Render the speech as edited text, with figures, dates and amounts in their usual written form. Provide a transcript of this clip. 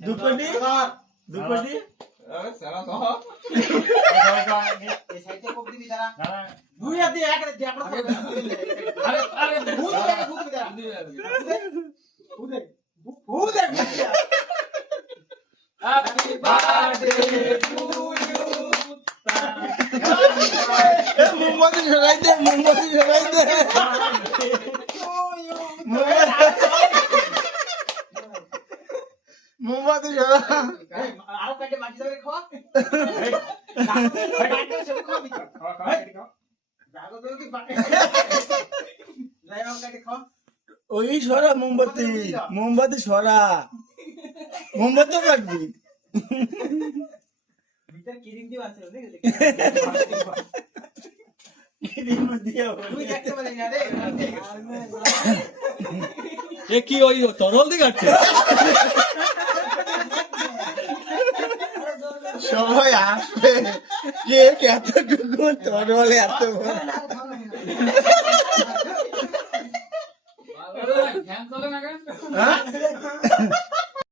দুকোটি দুকোটি সারা তো এই সাইডে কোপ দিবি দাঁড়া দাঁড়া দুই হাত দিয়ে এক হাতে আমরা আরে আরে ভূত দেখে ভূত দাঁড়া ভূত দেখ ভূত দেখ হ্যাপি বার্থডে টু ইউ মোমবাতি জ্বালাই দে মোমবাতি জ্বালাই দে মোমবাতি জ্বালা আরো কাটে বাকি যাবে খাওয়া কাটে সব খাবি জাগো তো কি বাকি লাই আম কাটে খাওয়া ওই সরা মোমবাতি মোমবাতি সরা মোমবাতি রাখবি ভিতর কিরিম দিও আছে দেখে তুই দেখতে পারি না রে এ কি ওই তরল দি কাটছে সবাই আসবে কে এতটুকু তরলে এত ফ্যান চলে না কেন হ্যাঁ